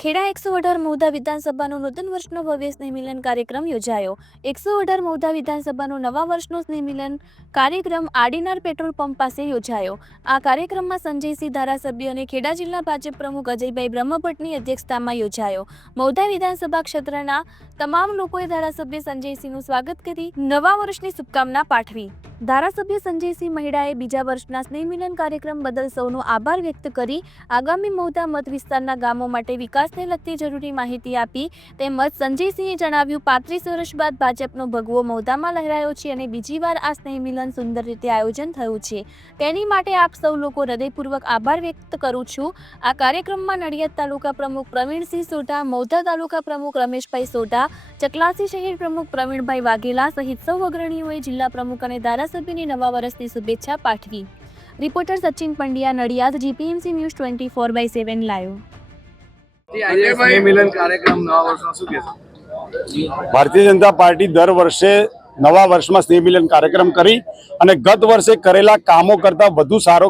Kheda એકસો અઢાર મૌદા વિધાનસભાનો નૂતન વર્ષનો ભવ્ય સ્નેહમિલન કાર્યક્રમ યોજાયો. એકસો અઢાર મૌદા વિધાનસભાનો નવા વર્ષનો સ્નેહમિલન કાર્યક્રમ આડીનાર પેટ્રોલ પંપ પાસે યોજાયો. આ કાર્યક્રમમાં સંજયસિંહ ધારાસભ્ય અને ખેડા જિલ્લા ભાજપ પ્રમુખ અજયભાઈ બ્રહ્મભટ્ટની અધ્યક્ષતામાં યોજાયો. મૌદા વિધાનસભા ક્ષેત્રના તમામ લોકોએ ધારાસભ્ય સંજયસિંહનું સ્વાગત કરી નવા વર્ષની શુભકામના પાઠવી. ધારાસભ્ય સંજયસિંહ મહિડાએ બીજા વર્ષના સ્નેહ મિલન કાર્યક્રમ બદલ સૌનો આભાર વ્યક્ત કરી આગામી મહુધા મત વિસ્તારના ગામો માટે વિકાસને લગતી જરૂરી માહિતી આપી. તેમજ સંજયસિંહે જણાવ્યું, પાંત્રીસ વર્ષ બાદ ભાજપનો ભગવો મહુધામાં લહેરાયો છે અને બીજી વાર આ સ્નેહ મિલન સુંદર રીતે આયોજન થયું છે. તેની માટે આપ સૌ લોકો હૃદયપૂર્વક આભાર વ્યક્ત કરું છું. આ કાર્યક્રમમાં નડિયાદ તાલુકા પ્રમુખ પ્રવીણસિંહ સોઢા મૌધા તાલુકા પ્રમુખ રમેશભાઈ સોઢા, ચકલાસી શહેર પ્રમુખ પ્રવીણભાઈ વાઘેલા સહિત સૌ અગ્રણીઓએ જિલ્લા પ્રમુખ અને ધારાસભ્યની નવા વર્ષની શુભેચ્છા પાઠવી. Reporter Sachin Pandya Nadiad GPMC news twenty four by seven વર્ષનો ભારતીય જનતા પાર્ટી દર વર્ષે નવા વર્ષમાં સ્નેહ મિલન કાર્યક્રમ કરી અને ગત વર્ષે કરેલા કામો કરતાં વધુ સારો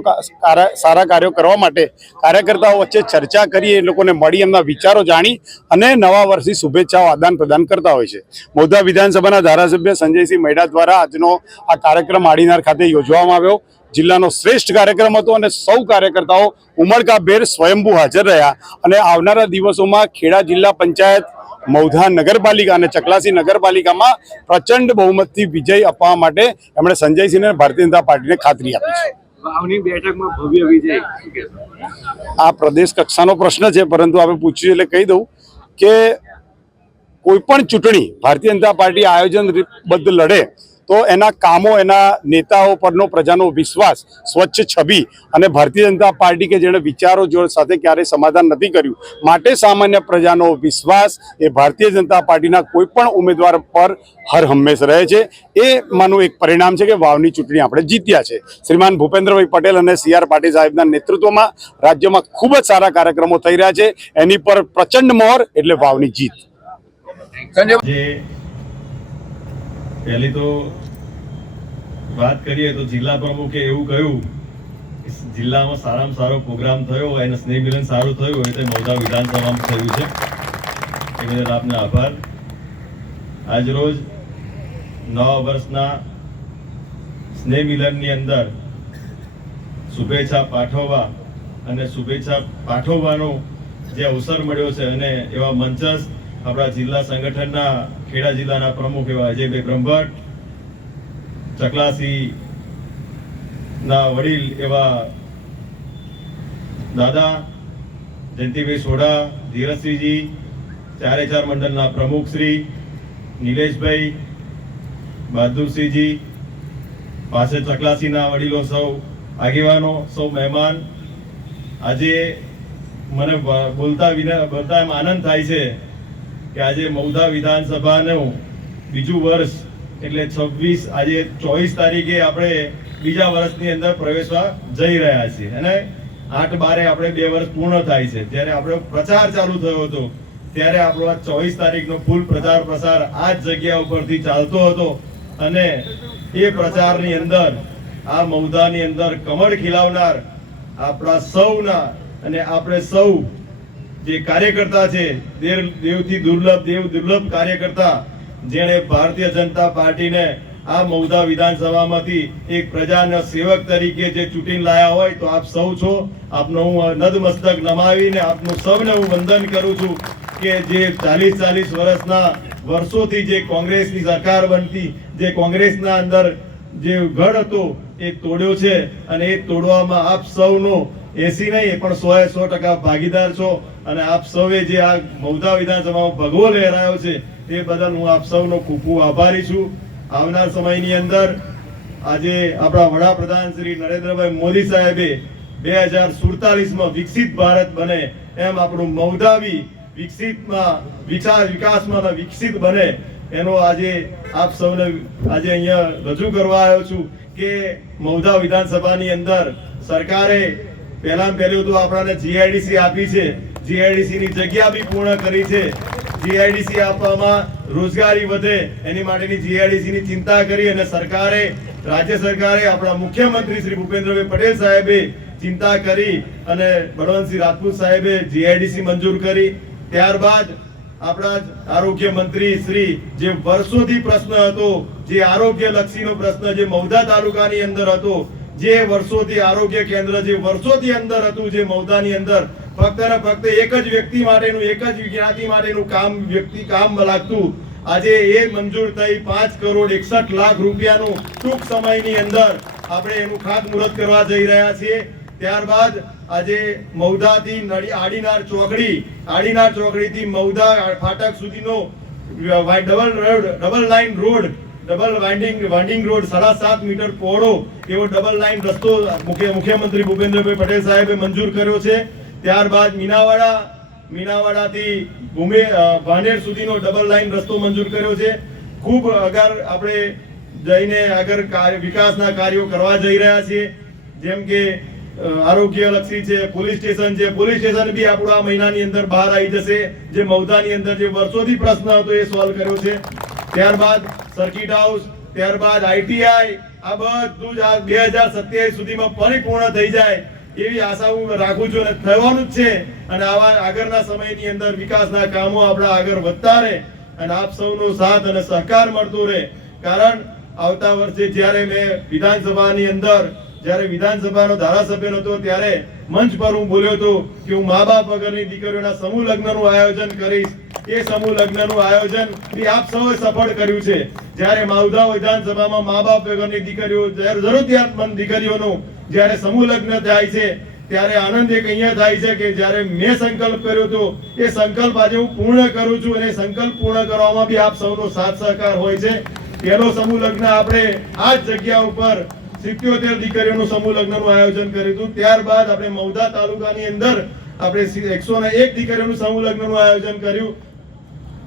સારા કાર્યો કરવા માટે કાર્યકર્તાઓ વચ્ચે ચર્ચા કરી, એ લોકોને મળી, એમના વિચારો જાણી અને નવા વર્ષની શુભેચ્છાઓ આદાન પ્રદાન કરતા હોય છે. મોધા વિધાનસભાના ધારાસભ્ય સંજયસિંહ મહેડા દ્વારા આજનો આ કાર્યક્રમ આડીનાર ખાતે યોજવામાં આવ્યો. જિલ્લાનો શ્રેષ્ઠ કાર્યક્રમ હતો અને સૌ કાર્યકર્તાઓ ઉમળકાભેર સ્વયંભૂ હાજર રહ્યા. અને આવનારા દિવસોમાં ખેડા જિલ્લા પંચાયત મૌધા નગરપાલિકા અને ચકલાસી નગરપાલિકામાં પ્રચંડ બહુમતથી વિજય અપાવવા માટે એમણે સંજયસિંહને ભારતીય જનતા પાર્ટીને ખાતરી આપી છે. બેઠકમાં ભવ્ય વિજય. આ પ્રદેશ કક્ષાનો પ્રશ્ન છે પરંતુ આપણે પૂછ્યું એટલે કહી દઉં કે કોઈ પણ ચૂંટણી ભારતીય જનતા પાર્ટી આયોજનબદ્ધ લડે તો એના કામો એના નેતાઓ પરનો પ્રજાનો વિશ્વાસ સ્વચ્છ છબી અને ભારતીય જનતા પાર્ટી કે જેણે વિચારો જોડ સાથે ક્યારેય સમાધાન નથી કર્યું માટે સામાન્ય પ્રજાનો વિશ્વાસ એ ભારતીય જનતા પાર્ટીના કોઈ પણ ઉમેદવાર પર હર હંમેશ રહે છે. એ માનું એક પરિણામ છે કે વાવની ચૂંટણી આપણે જીત્યા છે. શ્રીમાન ભૂપેન્દ્રભાઈ પટેલ અને સી આર પાટીલ સાહેબના નેતૃત્વમાં રાજ્યમાં ખૂબ જ સારા કાર્યક્રમો થઈ રહ્યા છે. એની પર પ્રચંડ મોહર એટલે વાવની જીત. સંજય પહેલી તો વાત કરીએ તો જિલ્લા પ્રમુખે એવું કહ્યું જિલ્લામાં સારામાં સારો પ્રોગ્રામ થયો અને સ્નેહ મિલન સારું થયું તે મૌદા વિધાનસભામાં થયું છે. એ બદલ આપને આભાર. આજરોજ નવા વર્ષના સ્નેહ મિલનની અંદર શુભેચ્છા પાઠવવા અને શુભેચ્છા પાઠવવાનો જે અવસર મળ્યો છે અને એવા મંચસ આપણા જિલ્લા સંગઠનના ખેડા જિલ્લાના પ્રમુખ એવા અજયભાઈ બ્રહ્મભટ્ટ ચકલાસી ના વડીલ એવા દાદા, જયંતિભાઈ સોઢા, ધીરજસિંહજી, ચારે ચાર મંડળના પ્રમુખ શ્રી, નિલેશભાઈ બહાદુરસિંહજી, પાસે ચકલાસીના વડીલો સૌ આગેવાનો, સૌ મહેમાન. આજે મને બોલતા વિના, બોલતા એમ આનંદ થાય છે. કે આજે મૌધા વિધાનસભાનું બીજું વર્ષ, એટલે છવ્વીસ, આજે ચોવીસ તારીખે આપણે બીજા વર્ષની અંદર પ્રવેશવા જઈ રહ્યા છીએ. અને આઠ બારે આપણે બે વર્ષ પૂર્ણ થાય છે. જ્યારે આપણો પ્રચાર ચાલુ થયો હતો, ત્યારે આપણો આ ચોવીસ તારીખનો ફૂલ પ્રચાર પ્રસાર આ જ જગ્યા ઉપરથી ચાલતો હતો. અને એ પ્રચારની અંદર, આ મૌદાની અંદર કમળ ખીલાવનાર આપણા સૌના અને આપણે સૌ જે કાર્યકર્તા છે, દેવ, દેવથી દુર્લભ, દેવ દુર્લભ કાર્યકર્તા, જેણે ભારતીય જનતા પાર્ટીને આ મૌદા વિધાનસભામાંથી એક પ્રજાના સેવક તરીકે જે ચૂંટીને લાયા હોય તો આપ સૌ છો. આપનો હું નદમસ્તક નમાવીને આપનું સૌને હું વંદન કરું છું કે જે ચાલીસ ચાલીસ વર્ષના વર્ષોથી જે કોંગ્રેસની સરકાર બનતી, જે કોંગ્રેસના અંદર જે ગઢ હતો, એ તોડ્યો છે. અને એ તોડવામાં આપ સૌનો, એસી નહીં પણ સો એ સો ટકા ભાગીદાર છો. અને આપ સૌએ જે આ મૌદા વિધાનસભામાં ભગવો લહેરાયો છે, એ બદલ હું આપ સૌનો ખૂબ ખૂબ આભારી છું. આવનાર સમયની અંદર આજે આપણા વડાપ્રધાન શ્રી નરેન્દ્રભાઈ મોદી સાહેબે બે હજાર સુડતાલીસમાં વિકસિત ભારત બને એમ આપણું મૌદાવી વિકસિતમાં, વિચાર વિકાસમાં વિકસિત બને એનો આજે આપ સૌને આજે અહીંયા રજૂ કરવા આવ્યો છું કે મૌધા વિધાનસભાની અંદર સરકારે પહેલા પહેલું તો આપણાને જીઆઈડીસી આપી છે. જીઆઈડીસી ની જગ્યા બી પૂર્ણ કરી છે. જીઆઈડીસી આપવામાં રોજગારી વધે, એની માટેની જીઆઈડીસી ની ચિંતા કરી અને સરકારે, રાજ્ય સરકારે આપણા મુખ્યમંત્રી શ્રી ભૂપેન્દ્રભાઈ પટેલ સાહેબે ચિંતા કરી અને બળવંતસિંહ રાજપૂત સાહેબે જીઆઈડીસી મંજૂર કરી. ત્યારબાદ આપણા આરોગ્ય મંત્રી શ્રી જે વર્ષોથી પ્રશ્ન હતો, જે આરોગ્ય લક્ષીનો પ્રશ્ન જે મૌધા તાલુકાની અંદર હતો, જે વર્ષોથી આરોગ્ય કેન્દ્ર જે વર્ષોથી અંદર હતું, જે મૌદાની અંદર ફક્ત ને ફક્ત એક જ વ્યક્તિ માટેનું, એક જ જ્ઞાતિ માટેનું કામ, વ્યક્તિ કામ લાગતું. આજે એ મંજૂર થઈ પાંચ કરોડ એકસઠ લાખ રૂપિયાનું ટૂંક સમયની અંદર આપણે એનું ખાતમુહૂર્ત કરવા જઈ રહ્યા છીએ. ત્યારબાદ આજે મૌદાથી નડી, આડીનાર ચોકડી, આડીનાર ચોકડીથી મૌદા ફાટક સુધીનો double road, double line road, double winding winding road સાડા સાત મીટર પહોળો એવો ડબલ લાઇન રસ્તો મુખ્ય, મુખ્યમંત્રી ભૂપેન્દ્રભાઈ પટેલ સાહેબે મંજૂર કર્યો છે. ત્યારબાદ મીનાવાડા, મીનાવાડાથી ભૂમે ભાનેર સુધીનો ડબલ લાઇન રસ્તો મંજૂર કર્યો છે. ખૂબ આગળ આપણે જઈને આગળ વિકાસના કાર્યો કરવા જઈ રહ્યા છીએ. જેમ કે આરોગ્ય છે, પોલીસ સ્ટેશન છે. પોલીસ સ્ટેશન બી આપણું આ મહિનાની અંદર બહાર આવી જશે. જે મૌદાની અંદર જે વર્ષોથી પ્રશ્ન હતો એ સોલ્વ કર્યો છે. ત્યારબાદ સર્કિટ હાઉસ ત્યારબાદ આઈટીઆઈ આ બધું જ આ બે હજાર સત્યાવીસ સુધીમાં પરિપૂર્ણ થઈ જાય. એવી આશા હું રાખું છું અને થવાનું જ છે. અને આવા આગળના સમયની અંદર વિકાસના કામો આપણા આગળ વધતા રહે અને આપ સૌનો સાથ અને સહકાર મળતો રહે. કારણ આવતા વર્ષે જ્યારે મેં વિધાનસભાની અંદર, જ્યારે વિધાનસભાનો ધારાસભ્ય હતો ત્યારે મંચ પર હું બોલ્યો હતો કે હું મા બાપ વગરની દીકરીઓના સમૂહ લગ્નનું આયોજન કરીશ. એ સમૂહ લગ્નનું આયોજન બી આપ સૌએ સફળ કર્યું છે. જ્યારે માવધા વિધાનસભામાં મા બાપ વગરની દીકરીઓ, જરૂરિયાતમંદ દીકરીઓનું જ્યારે સમૂહ લગ્ન થાય છે, ત્યારે આનંદ એક અહીંયા થાય છે કે જ્યારે મેં સંકલ્પ કર્યો હતો એ સંકલ્પ આજે હું પૂર્ણ કરું છું અને સંકલ્પ પૂર્ણ કરવામાં બી આપ સૌનો સાથ સહકાર હોય છે. પહેલો સમૂહ લગ્ન આપણે આ જ જગ્યા ઉપર સિત્યોતેર દીકરીઓનું સમૂહ લગ્નનું આયોજન કર્યું હતું. ત્યારબાદ આપણે મૌધા તાલુકાની અંદર આપણે એકસો ને એક દીકરીઓનું સમૂહ લગ્નનું આયોજન કર્યું.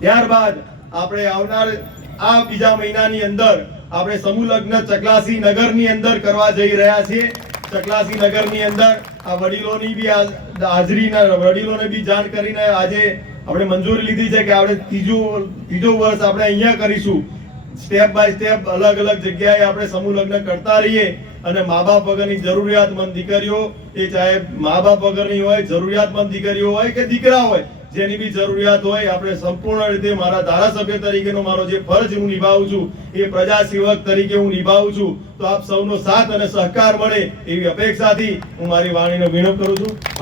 ત્યારબાદ આપણે આવનાર આ બીજા મહિનાની અંદર આપણે સમૂહ લગ્ન ચકલાસી નગરની અંદર કરવા જઈ રહ્યા છીએ. ચકલાસી નગરની અંદર આ વડીલોની બી હાજરીના વડીલોને બી જાણ કરીને આજે આપણે મંજૂરી લીધી છે કે આપણે ત્રીજું ત્રીજો વર્ષ આપણે અહીંયા કરીશું. સ્ટેપ બાય સ્ટેપ અલગ અલગ જગ્યાએ આપણે સમૂહ લગ્ન કરતા રહીએ અને મા બાપ વગરની જરૂરિયાતમંદ દીકરીઓ એ ચાહે મા બાપ વગરની હોય, જરૂરિયાતમંદ દીકરીઓ હોય કે દીકરા હોય જેની બી જરૂરિયાત હોય, આપણે સંપૂર્ણ રીતે મારા ધારાસભ્ય તરીકેનો મારો જે ફરજ હું નિભાવું છું, એ પ્રજા સેવક તરીકે હું નિભાવું છું, તો આપ સૌનો સાથ અને સહકાર મળે એવી અપેક્ષાથી હું મારી વાણીનો વિનોદ કરું છું.